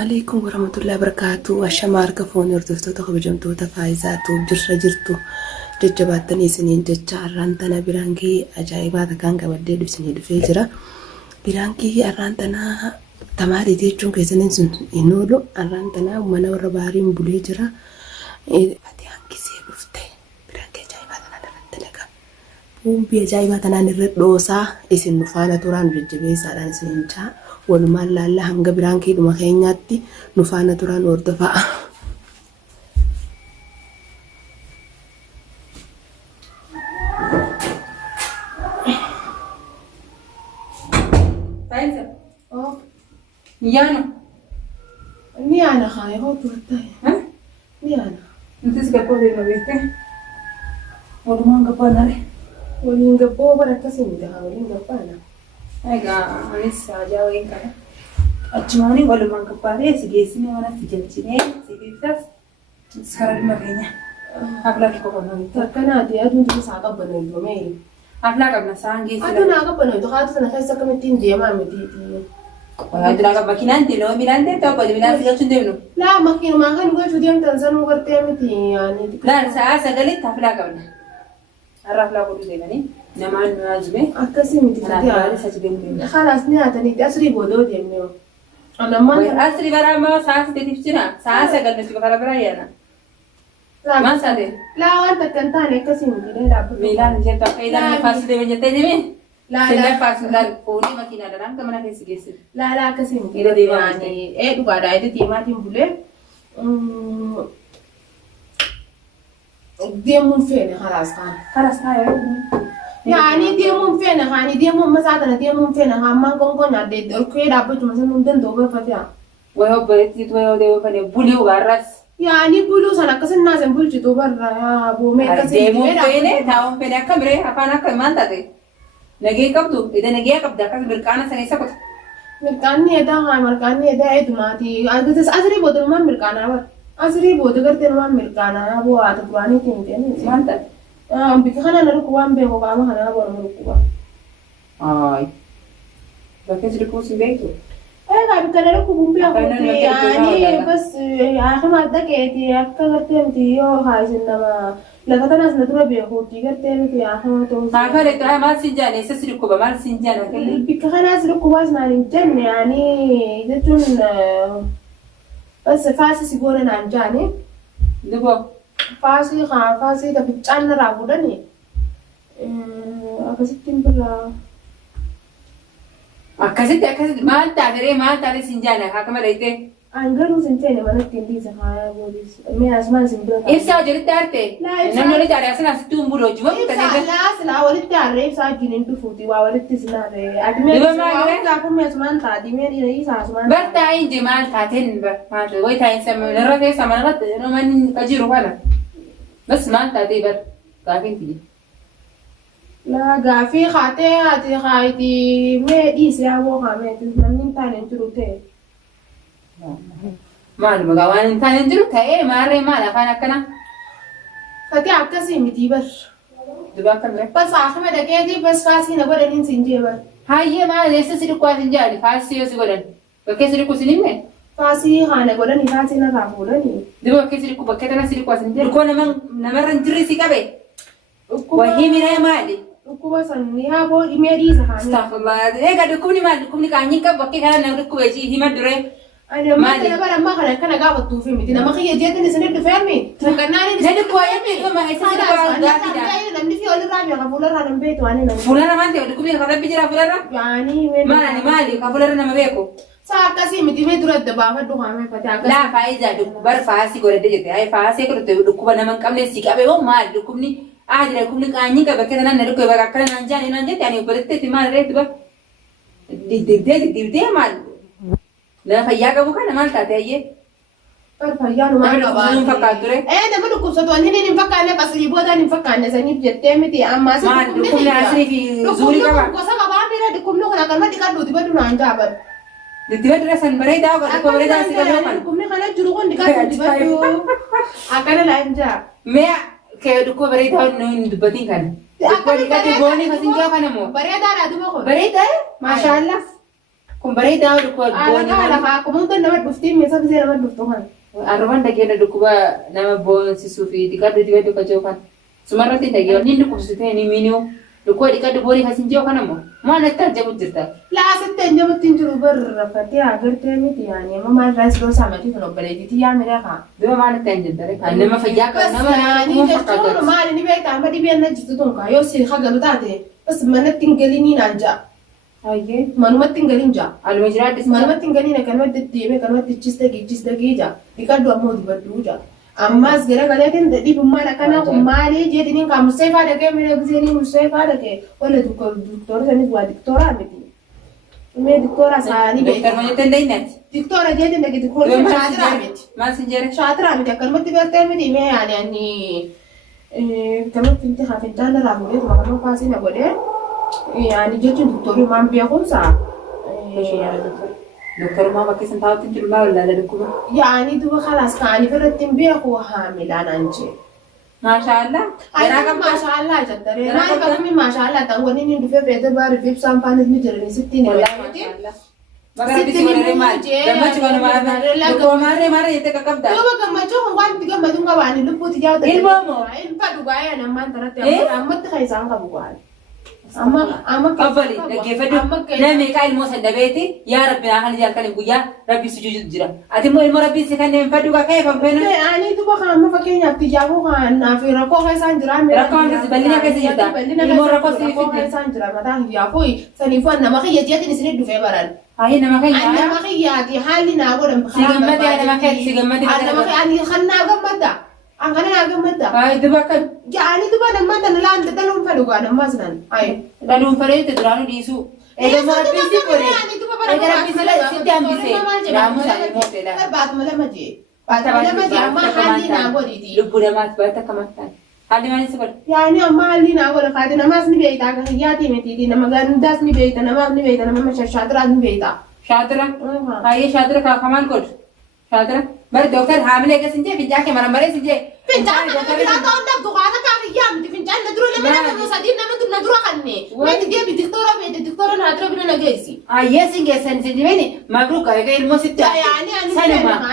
عليكم ورحمة الله وبركاته. الشمار كفون يردفتو تخبجمتو تفايزاتو جرة جرتو ججباتني سنين ججا أرانتنا برانكي أجايبات كان قبل دفسني دفجرة برانكي أرانتنا تماري ديجون كيسنين سن إنولو أرانتنا ومنا وربارين بوليجرة فاتي هانكي سيلوفتي برانكي أجايباتنا درانتنا كا بومبي أجايباتنا نرد دوسا إسن نفانا توران ججبيسا دان سنينجا walumaan laalla hanga biraankii dhuma keenyaatti nufaana turaan hordofaa. Faiza. Oh. Niyano. Niyana kaya ko tuwatay. Ha? Niyana. Ntis gapo din mabite. Walumaan gapo na rin. Waling gapo para kasi hindi ka waling gapa na. Ega anis ajawin kana achmani walumaan kapare sigesine wana sijalchine sigisas sarar magenya habla ko kono Takana di adun tu sa ka banoy do me. habla kabna sangi Adun na ka banoy do ka na kaysa ka mitin di ma mi di. wala dura ka bakinante lo mirante to ko dibina sijalchinde no La makin ma kan go chudiyam tanzan mo karte miti yani. la saa sagalit habla kabna arrafla ko dibani naman nazme Akasi miti ana di. bari sajibin Khalas ni atani asri bodo di me. Ana man asri barama saa sitifchina saa sagal nti bakala barayana man sade la wanta tantane kasi miti da bu. Milan jeta kailan fasu de benjete dime La sila fasu dal poli makina dalam kamana ke sigesi la kasi miti Ida di mana? yani duga da ida ti ma tin bule. Dia mun fene khalas kan. خلاص هاي يعني دي mun fene hani dia mun masatana dia mun fene hamman gongon na de ko da bu tuma mun den do ba fatiya. وهو بيتي وهو ده فني بولي وغرس يعني bulu sana kasan na san bulci to barra ya bo me kasi ديمو فيني تاون فيني كامري هفانا كمان تاتي نجي كبدو إذا نجي كبدا كذا بركانا سنة سكوت mirkanni da ha mirkanni da ai dumati agas asri bodul man mirkana ba asri bodu garte man mirkana ya bo ata puani tin tin ما أنت bikana na ruku wan be ko kama hana bo ruku ba آي بكيس ركوس بيتو ga bikana ruku bumbe ko Apana na yani kailangan. bas akhi ma da ke ti akka garte ti yo haisin na ma lagata nas na tura be ko ti garte ti akhi ma to هاكله تو ما سنجاني سسري كوبا ما سنجانا كله bikana nas ruku was na rin janne yani zatun bas fasi sigona na jani دبوا Fasi da bican na rabu da ne. Akasittin bala. أكاسيت ما أنت عارف ما أنت عارف سنجانا هاكما ريته An garu sun ce ne mana tindi sa haya bodis. Me asman sun bala. إفسا جريت تعرفه لا، إفسا. نحن نريد على أساس نستوم بلو جوا Sa la walit tare sa ginin tu futi wa walit tisnare. Adme Diba sa ma gire? ta kuma asman ta di me ni sa asman. برتاين جمال تاتين ما تقول تاين سما نرى سما نرى رومان كجيرو ولا بس ما تاتي بر كافين تيجي La gafi khate ati khaiti me di sa wo ha me tin nan ta ne turute. ما المقاوان إنسان ينجرو تاي ما ري ما لا فانا كنا Kati akasi miti bar. دبا كنا Bas akhme da ke di bas fasi na gore nin sinje bar. هاي ما ليس سيرك واسين جالي فاسي يسقولن بكيس سيرك وسنين Fasi hana gore ni fasi na rabu da ni. دبا بكيس سيرك بكيتنا سيرك واسين جالي كون نمر نجري سيكابي وهي ميرا مالي Ukuba sanni ha bo imeri sa hani. استغفر الله إيه قاعد يكوني ما يكوني كأني كاب بكي كنا نقول كويجي هي ما دري Ana ma kana bara ma kana ga batu fi mitina ma kiye je tani sanin da fermi. To kanani ni نادي كويس مي ما هي سيرك واسين da. جالي Ai nan ni fi wani rabi ga fular ran be to ani nan. فلان ما أنت يقول كوبي كذا بيجرا فلان Yani me. ما أنا مالي كفلان أنا ما بيكو Sa kasi miti me durat da ba fa do ha me fata ka. لا فايزة دكبر فاسي قولي دجتي هاي فاسي كده دكبر نمن كم نسيك أبي هو ما دكبني عادي لكم لك أني كبكة أنا نركو بقى كنا نجاني نجت يعني بدت تمال ريت بقى دي مال لا فيا كابو كنا مال تاتيه Par fa ya no ma أنا ga ba. بقول فكاتورة Da mu ku so to ni ni fakka ne bas ribo da ni fakka ne sani jette miti amma ما sai دكم لأسري في زوري كمان Ko sa ba mi da kum no kana kan ma di ka do di ba du na anja bar. دتبى درسن بري دا وقت بري دا سيدا لوكان Kumni kana juru kon dikati dibatu. Akana la anja. ما dhukkuba bareedaa hin dubbatiin kana. Dhukkuba dhiqate boonii kasin jiru kana moo? Bareedaadha duba kun. Bareedaa maashaallah. Kun bareedaa dhukkuba boonii. Lafa kunuunta nama dhuftiin meeshaa bisee nama dhuftu kana. Arrabaan dhageenya dhukkuba nama boonsisuu fi dhiqadhu dibadhu kachoo kan. Sumarratti dhagee wanni dhukkubsitee ni miinuu dhukkuba dhiqadhu boonii kasin jiru kana moo? Maal akka jabu jirta? Laasitti anjamatti hin jiru barra fatee agartee miti yaani amma maal irraa siroo saamatii kun obboleettii yaa miidhaa kaa. Duba maal akka hin jirtare kan nama fayyaa kan nama naannoo fakkaatu. Maali ni beektaa amma dhibeen na jirtu tun kaa yoo si hagalu taate bas manatti hin galini naan ja'a. Ayyee manumatti hin galin ja'a. Aluma jiraadhis manumatti hin galin kanumatti deemee kanumatti chistagii ja'a. Dhiqadhu ammoo dibadhuu ja'a. Ammas gara galeetiin dhibummaan akkana kun maali jedhiniin kan Museefaa dhaqee miidha giseenii Museefaa dhaqee wala doktora sanis waa diktoraa miti. Mee diktoraa isaanii beektaa. Doktor Manyatta Ndayinaati. Diktora jedhin dhaqee diktoraa shaatiraa miti. Maal sin jedhe? Shaatiraa miti akkanumatti beektee miti mee yaani kanumatti miti hafidhaan irraa godhee tuma kanuma paasii na godhee yaani jechuun diktorii maan beekumsaa. Doktor maa bakka isin taa'utti jiru maal laala dhukkuba? Yaani duba khalaas kaanii irratti hin beeku haamilaan anjee. Maashaallah. Ayyaana maashaallah jattaree. Maal bakki maashaallah ta'u wanni inni dhufee beekte baari fi ibsaan faanis ni jirani sitti ni wallahi. Bakka bisi warree maal? Gammachu kana maal? Dhukkuba maarree jettee qaqqabda. Duba gammachuu kun waan itti gammaduun qabaani lubbuutti jaawata. Ilmoo moo? Ilma dhugaayaan ammaan taratti ammatti kan isaan qabu gaali. Amma qabbali dhaggeeffadhu namni kaa ilmoo sandabeeti yaa rabbi naa kan jaalkan guyyaa rabbi sujuutu jira. Ati immoo ilmoo rabbi si kanneen fadhu kaa ka'ee kan feenu. Ani duba kan amma fakkeenyaaf tijaabuu kan naaf rakkoo kan isaan jiraan. Rakkoo akkasii bal'ina keessa jirta. Ilmoo rakkoo si fidde. Isaan jira mataa hiyyaafuu saniifuu nama kiyyatiin isin dhufee baran. Ayi nama kiyyaa. Nama kiyyaati haalli naa godhan. Si gammadee nama kiyyaati si gammadee. Nama kiyyaati kan naa gammadda. Angana naa gammadda. Ayi duba kan. Jaani duba nama tan laan daluun fedhu gaa nama sanan. Ayi. Daluun fedhu duraanu dhiisu. Egaa rabbi si godhe. Egaa rabbi si hambise. Raamu isaanii moo fedha. Baatuma lama jee. Baatuma lama jee amma haalli naa godhiti. Lubbuu namaatti baata akka mattaan. Haalli maalis si godhe. Yaani amma haalli naa godha kaate namaas ni beektaa akka hiyyaati miti nama gandaas ni beekta namaaf ni beekta nama shaatiraas ni beekta. Shaatira. Ayi shaatira kaafamaal godhu. Shaatira. Bari doktor haamilee egaa sinjee finjaa kee marambaree sinjee. Finjaan nama biraa ta'uu dhabdu qaata kaa hiyyaa miti finjaan na dura lama nama sadii nama na dura kanne. Wanti deebi diktoora beekte diktoora naa dura bira na geessi. Ayyee singeessan sinjibeni mabruuk egaa ilmoo sitti. Yaani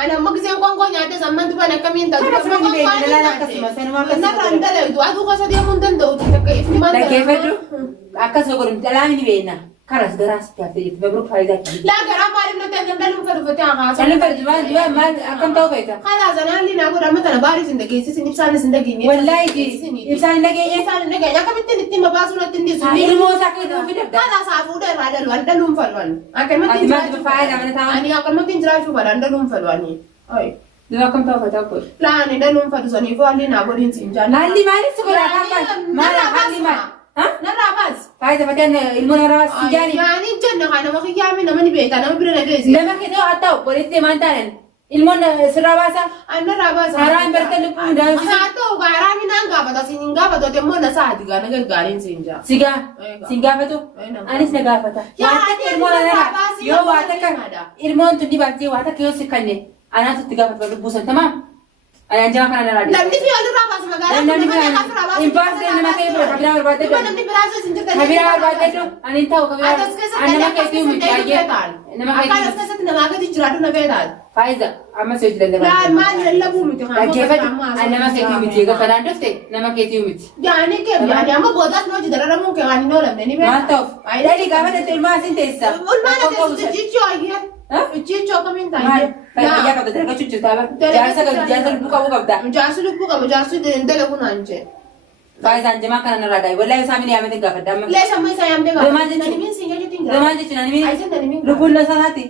ani amma giseen qonkoo nyaate samman duban akkamiin ta'u. Kana fuudhi beekne lalaan akkasuma sanuma akkasuma. Narraan dalaytu aduu gosa deemuu hin danda'u takka ifni maal ta'e. Dhaggeeffadhu akkasuma godhu dhalaami ni beekna. Karas garaas taatee jirti mabruuk faayidaa kennu. Laa garaa maaliif na ta'e daluu fedhu fatee haasaa. Daluu fedhu maal akkam ta'uu beekta. Karaa sanaan linaa godha amma tana baarii sin dhageessisin ibsaanis hin dhageenye. Wallaahi ibsaan hin dhageenye. Ibsaan hin dhageenye akkamittiin ittiin babaasuu natti hin dhiisu. Ilmoo isaa akka ittiin fidabda. Karaa saa fuudhee irraa daluun daluun fedhuun. Ati maal faayidaa mana taa'an. Ani akkamittiin jiraachuu fedhan daluun fedhuun. Dura akkam ta'uu fataa godhu. Laani daluun fedhu saniifuu haalli naa godhiin siin jaalladha. Haalli maalis godha kan maal haalli maal. Narraa baas. Faayidaa fateen ilmoo narraa baas si jaani. Yaani jenna kan nama kiyyaame nama ni beekta nama bira na geessi. Nama kee haa ta'u walitti maan taanen ilmoon sirraa baasa. Narraa baasa. Haraan bartee lubbuu daansi. Haa ta'u gaaraan naan gaafata siin hin gaafatu immoo na saati gaa na gargaariin siin jaa. Sigaa siin gaafatu anis na gaafata. Ilmoon ana yoo waa takka ilmoon tun dibaatee waa takka yoo si kanne anaatu itti gaafatu lubbuu san tamaam. Ayaan jama kana naraadhi. Namni fi walirraa baasa magaalaa. Namni fi walirraa baasa. Nama kee bira kabira barbaadde dho. Namni biraa sun sin jirta. Kabira barbaadde dho. Ani ta'u kabira. Adas keessatti nama keetii miti baay'ee. Nama keetii. Akkas keessatti nama gadi jiraatu na beekaa. Faayiza amma soo jira lama. Yaa maal lallabuu miti. Dhaggeeffadhu. Nama keetii miti. Egaa kanaan dhufte nama keetii miti. Yaani kee yaani amma boodaas noo jidara ramuun kee waan hin oolamne ni beekaa. Maal ta'uuf. Dhalli gaafa dhatti ulmaa asin teessa. Ulmaa na teessu jichoo ayyee. Jichoo kamiin taa'ee. Fayyaa qabda dargachuu jirtaa bara. Jaarsa lubbuu qabu qabda. Jaarsi lubbuu qabu jaarsi dalagu naan jee. Faayisaan jamaa kana narraa daa'i. Wallahi isaa mini yaamete gaafadha amma. Lee sammuu isaa yaamte gaafadha. Domaan jechuun. Nanimin siin jechuutiin gaafadha. Domaan jechuun nanimin. Ayisan nanimin. Lubbuun na sanaati.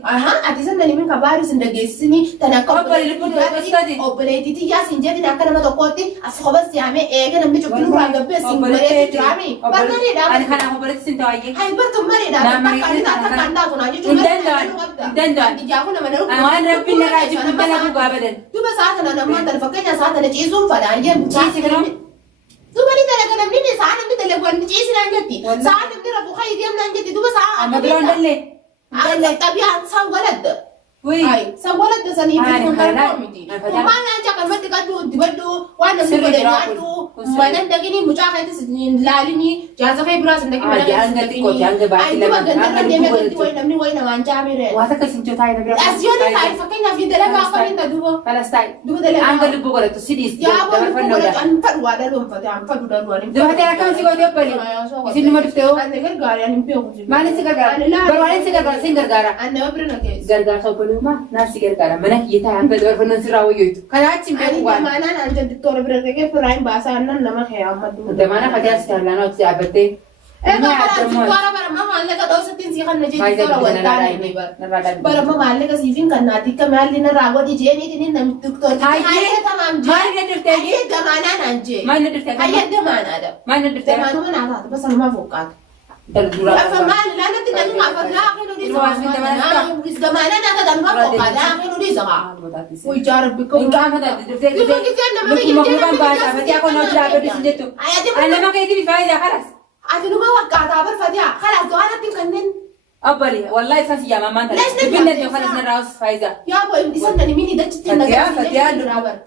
Ati san nanimin kabaarii sin dhageessisini tan akka obboleettiitii yaa siin jedhin akka nama tokkootti as qobas yaamee eega namni cubbinu irraa gabbee siin bareetti jiraami. Barbareedha. Ani kanaaf obboleetti siin ta'ayyee. Ayi bartummareedha. Akka kandaa kunaa jechuun. Hin danda'an. Ijaafu nama naruu. Waan rabbiin narraa jibbuu dalagu gaabadan. Duba saa kana namaan tan fakkeenya saa kana ciisuun fadhaan jedhu. Ciisi kanoo. Duba ni dalaga namni saa namni dalagu wanni ciisi naan jetti. Saa namni rafu kayyidiyam naan jetti duba saa. Amma biroon dallee. Dalle tabiyaan saa waladda. Ay, sawalat na sa nipin ng comedy. Kumana siya kan mati kadu dibadu wala mo de nadu manan dagini mo siya kahit sa lali ni jaza kay bras ndagi mana ay di maganda na de may namni way na anja mere wata ka sinjo tayo na as yun ay fakay na vidala ka ko rin dubo palastay dubo dala ang galubo ko to sidis ya bo ko an padwa da lum pati an padu da luani do hati akan si ko de pali isin mo dufte o an negar gari an impio ko mani sigar gara barwani sigar gara singar gara an ne obro na ke gargar so pali ma na sigar gara mana kita ang gadwar fa nan sirawo yoytu kana chim be ani ko mana an jan diktor obro ke prime basa nan nama khay amadu de mana fatiya sigar lana si abate Eka para tukara para mamalle ka daw sa tinsi kan na jedi tora wala ni ba para mamalle ka sivin kan natik ka mal din rago di jeni din nam tuktor ki haye tamam je mari na dirte haye damana nanje mari na dirte haye damana da mari na dirte damana mana ta bas ma vokat dal dura fa mal la na tin ma fa la khinu di damana na ka dan ma vokat la khinu di zaka koy jar bi ko ka ma da dirte dirte mo kan ba ta fatiya ko no jira be sinjetu ana ma kay di faida khalas ati numa wakata bar fatiya khalas do ana tin kannen أبلي والله فاس يا ماما أنت بينا جو خلاص نراوس فايزة يا أبو إمدي سنة نميني ده تشتين فتيا فتيا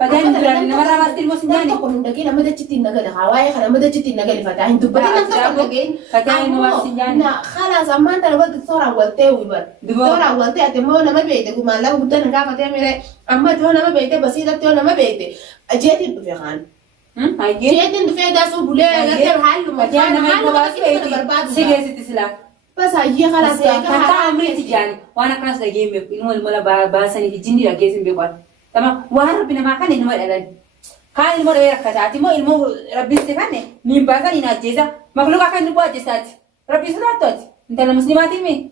فتيا نمرة ما ستيل موسنجاني تقول دقيقة ما ده تشتين نقل هواي خلا ما ده تشتين نقل فتاة أنتوا بدنا نتقول دقيقة فتيا موسنجاني نا خلاص أما أنت لو بدك صورة ولتة ويبر صورة ولتة أتمنى أنا ما بيتك وما لا بدنا نقابة تعمل أما تهنا ما بيتك بسيطة تهنا ما بيتك أجيتي بفيخان جيتي بفيخ ده سو بوله غير حل فتيا أنا ما يبغى سيجي ستسلا بس هي خلاص كان عمري تجاني وانا كناس لجيم بيقولوا الملا باسني في جندي لجيم بيقول تمام وانا ربنا ما كان انه الان كان المره يركعتي مو المو ربي استفاني مين باسني ناجيزا مخلوق كان نبوا جسات ربي سناتوت انت المسلمات مين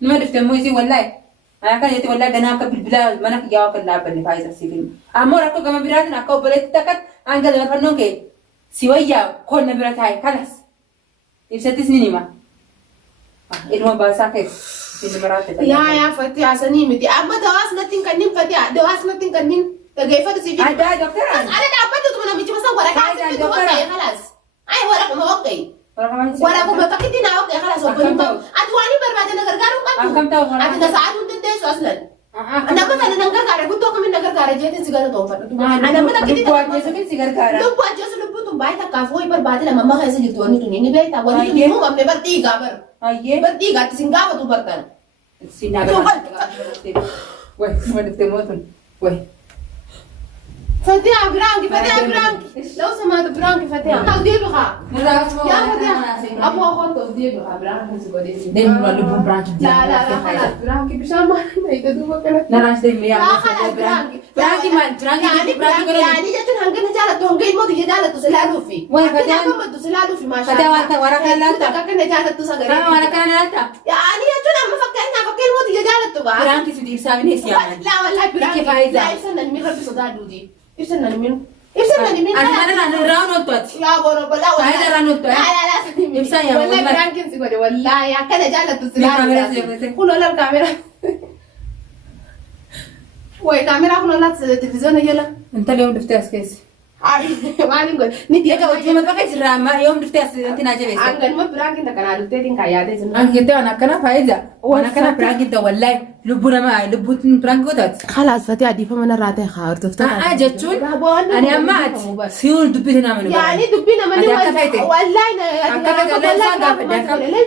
ما دفت موزي والله انا كان يتي والله جناك بالبلا منك جاوك لا بني فايز السيفين امور اكو كما بيراتنا اكو بلت تكت انقل فرنوكي سويا كون نبرت هاي خلاص يبسطني ما ilmu bahasa ke sini merata ya Fatia asani miti amma dawas natin kanin Fatia dawas natin kanin tagay fa si ada dokter ada apa tu mana bici masa wala ka si tu okay خلاص ay wala ko okay wala ko mapakiti na okay خلاص open ba at wani berbada nagargaro ka tu at na saat untin teso aslan ana ba kana nagargaro gusto ko min nagargaro jete sigara to fa ana ba nakiti ko aje sa sigara lu ko aje sa lu tu bai ta ka foi berbada na mama kasi gitu ni bai ta wani tu mo amne berti gabar aye berti gat singgawa tu bertan sinabi weh cuma ditemotun weh Fatia branki لو سمعت برانكي فاتيها تودي بها يا فاتيها ابو اخو تودي بها برانكي سيقولي دايما نلبو برانكي لا خلاص برانكي بشام ما يتدوب كده لا راس دايما يا خلاص برانكي ما برانكي يعني جت هنجنا جالت هنجي مو دي جالت تسلالو في وين فاتيها كم تسلالو في ما شاء فاتيها وانت ورا كان لا كنا جالت تسغري ورا كان لا يعني جت ما فكرنا فكر مو دي جالت تبع برانكي سدي سامي نسيا لا والله برانكي فايزه لا يسنن من ربي صدادو دي يسنن من أنا رانو توت لا برو بلا ولا هذا رانو توت لا إمسا يا والله برانكين سيقولي والله يا كذا جالت تسلالو كله لا الكاميرا وي كاميرا كله لا التلفزيون يلا أنت اليوم دفتي كيس ما نقول ندي لك ما تبغى تجرا يوم دفتي أنت ناجي بس أنقل ما برانكين تكنا دفتين كيادة أنا كنت أنا كنا فايزة وأنا كنا برانكين ده والله لبونا ما لبوتن برانكوتات خلاص فتي عدي فمن راتي خاور تفتح جتون أنا أمات سيون دبينا منو يعني دبينا منو والله لا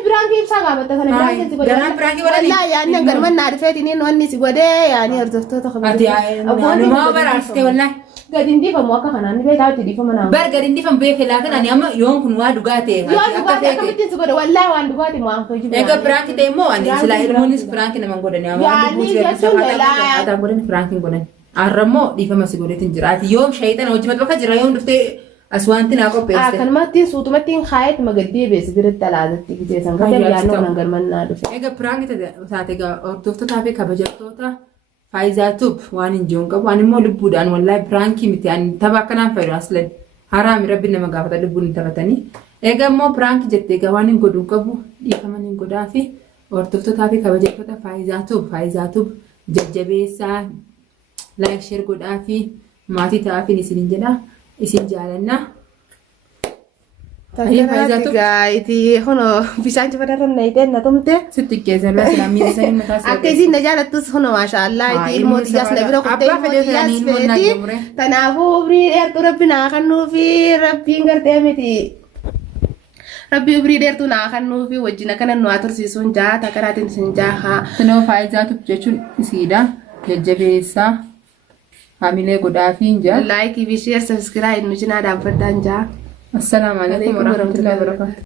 برانكين ساقا بتكنا برانكين والله يعني نقدر ما نعرفه إني نوني سيقولي يعني أرتفت تخبر أنا ما بعرف والله قاعدين دي فموا كنا نبي تعرف دي فمنا قاعدين دي فم بيك لكن أنا أما يوم كنوا دقاتي كم تسيقولي والله وان دقاتي ما أنكو جبنا إيه برانكي تيمو أنا سلا إرمونيس برانكي نمان قدني يعني جاتون لا هذا قدني برانكي قدني أرمو دي فما سيقولي تنجرات يوم شيطان وجمت بقى جرا يوم دفتي أسوان تناقو بيست كان ما تين صوت ما تين خايت ما قدي بس غير الثلاثة تيجي سان كده يعني نقدر من نادف إيه برانكي تدا ساتيجا أرتوفت تابي كبجتوتا فايزاتوب وانين جونكا وانين مو لبودان والله برانكي متيان تبا كنا فيرو أصلا حرام ربنا ما قابل لبون تبتني إيه مو برانكي جتيجا وانين قدون كبو دي كمان قدافي أرتوفت تابي كبجتوتا فايزاتوب ججبيسا لايك شير قدافي ماتي تافي نسين جدا isin jaalanna Takkanatti gaayiti hono bishaan cufa darran na ite na tumte. Sitti keessa laa silaamii isaanii mataa isaa. Akka isin na jaalattus hono maashaallah iti ilmooti jaas na bira kuttee ilmooti jaas feeti. Kanaafuu umrii dheertuu rabbi naa kannuufi rabbiin gartee miti. Rabbi umrii dheertuu naa kannuufi wajjin akkana nu haa tursiisuun jaa takkanaatiin isin jaaha. Tinoo faayizaatu jechuun isiidha. Jajjabeessaa. Hamilee godhaafiin jaa. Laayikii fi sheer sabiskiraayib nu cinaa dhaabbadhaan jaa. Assalamu alaikum warahmatullahi wabarakatuh.